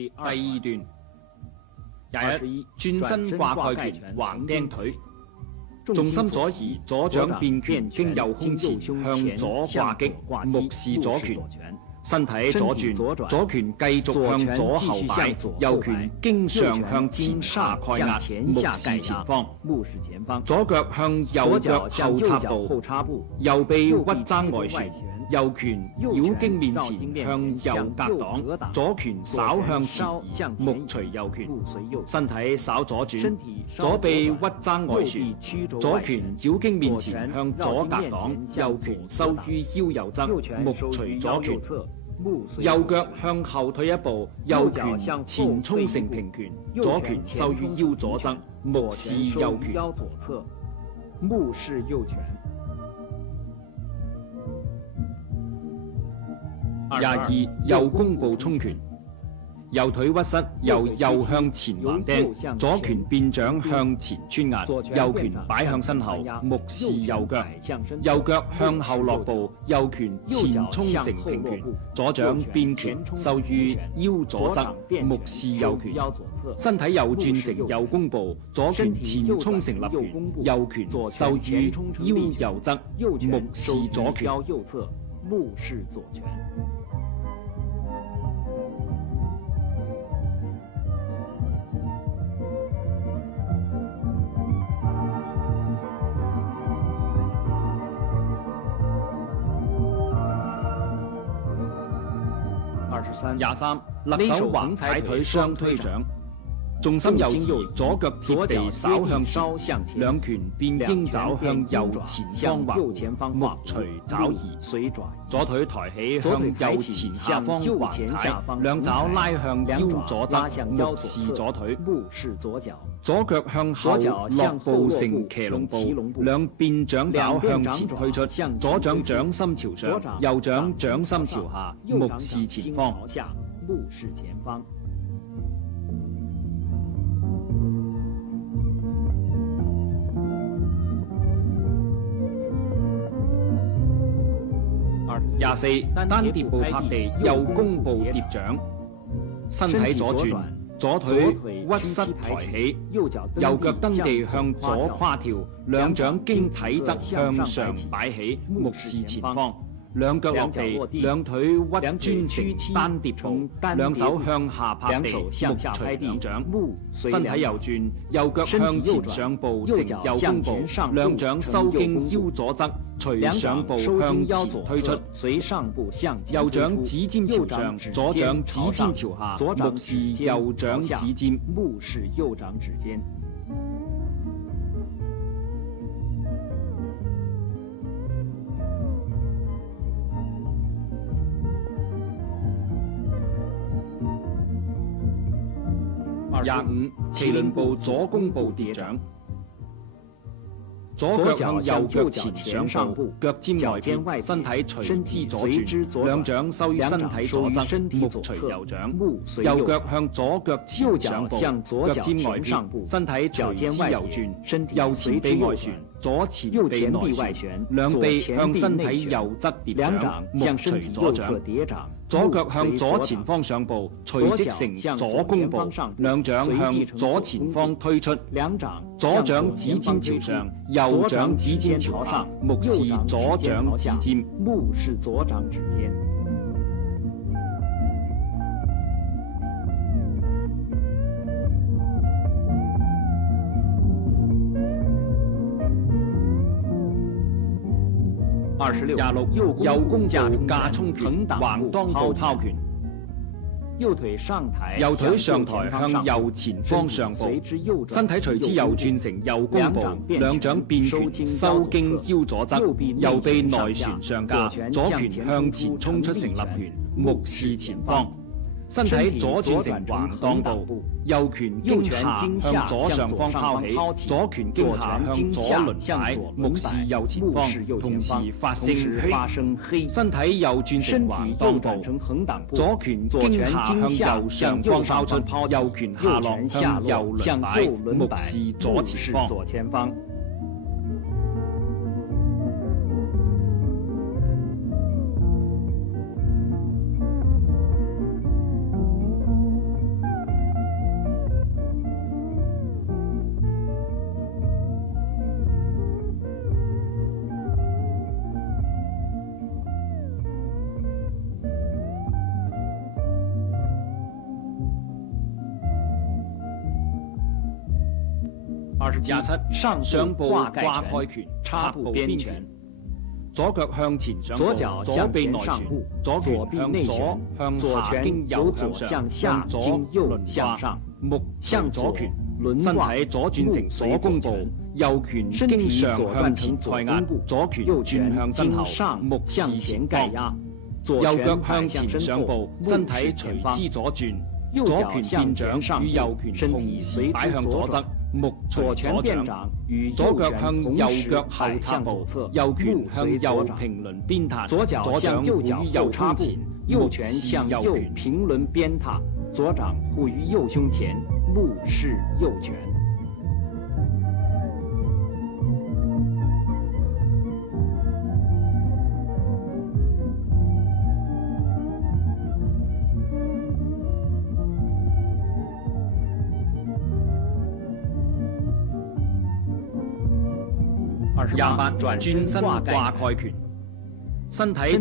第二段21轉身掛蓋拳橫釘腿，重心左移，左掌變拳經右胸前向左掛擊，目視左拳。身體左轉，左拳繼續向左後擺，右拳經上向前下蓋壓，目視前方。左腳向右腳後插步，右臂屈踭外旋，右拳繞經面前向右格擋，左拳稍向前移，目隨右拳。身體稍左轉，左臂屈踭外旋，左拳繞經面前向左格擋，右拳收於腰右側，目隨左拳。右腳向後退一步，右拳前衝成平拳，左拳收於腰左側，目視右拳。目視右拳。22右弓步衝拳，右腿屈膝，由右向前橫釘，左拳變掌向前穿壓，右拳擺向身後，目視右腳，右腳向後落步，右拳前衝成平拳，左掌變拳收於腰左側，目視右拳。身體右轉成右弓步，左拳前衝成立拳，右拳收於腰右側，目視左拳。目視左拳。23勒手橫踩腿雙推掌，重心右移，左腳貼地稍向前，兩拳變鷹爪向右前方劃，目隨爪移，左腿抬起向右前下方橫踩，兩爪拉向腰左側，目視左腿，左腳向後落步成騎龍步，兩變掌爪向前推出，左掌掌心朝上，右掌掌心朝下，目視前方。24單蝶步拍地，右弓步疊掌，身體左轉，左腿屈膝抬起，右腳蹬地向左跨跳，兩掌經體側向上擺起，目視前方。兩腳落地，兩腿屈專成單蝶步，兩手向下拍地，目隨兩掌。身體右轉，右腳向前上步成右弓步，兩掌收經腰左側，隨上步向前推出，右掌指尖朝上，左掌指尖朝下，目視右掌指尖。25麒麟步左弓步疊掌，左腳向右腳前上步，腳尖外偏，身體隨之左轉，兩掌收於身體左側，目隨右掌。右腳向左腳前上步，腳尖外偏，身體隨之右轉，右前臂外旋，左前臂內旋，兩臂向身體右側疊掌，目隨左掌。左腳向左前方上步，隨即成左弓步，兩掌向左前方推出，左掌指尖朝上，右掌指尖朝下，目視左掌指尖。26右弓架衝拳，橫當步拋拳，右腿上抬向右前方上步，身體隨之右轉成右弓步，兩掌變拳收經腰左側，右臂內旋上架，左拳向前衝出成立拳，目視前方。身體左轉成橫當步，右拳經下向左上方拋起，左拳經下向左輪擺，目視右前方，同時發聲嘿。身體右轉成橫當步，左拳經下向右上方拋出，右拳下落向右輪擺，目視左前方。27上步掛蓋拳，插步邊拳。左腳向前上步，左腳向臂內旋，前上步，左左臂內旋，左拳由左向下，經右向上，向左拳輪身掛，體左轉成左弓步，右拳身體經上左向轉成左前蓋壓弓步，左拳右拳轉向身後，經上目向視前前蓋壓，左右拳腳向前擺向身後上步，身體隨之左轉，右左拳腳向變掌前上與右拳身體同時隨之擺向左側左轉，目左拳變隨左掌。掌與左腳右拳同向右腳時擺後插步向左側，右拳目向右隨左掌。平輪邊踏，左腳向右腳掌後插步，右拳向右平輪邊踏，左掌護於右胸前，目視右拳。28轉身掛蓋拳，身體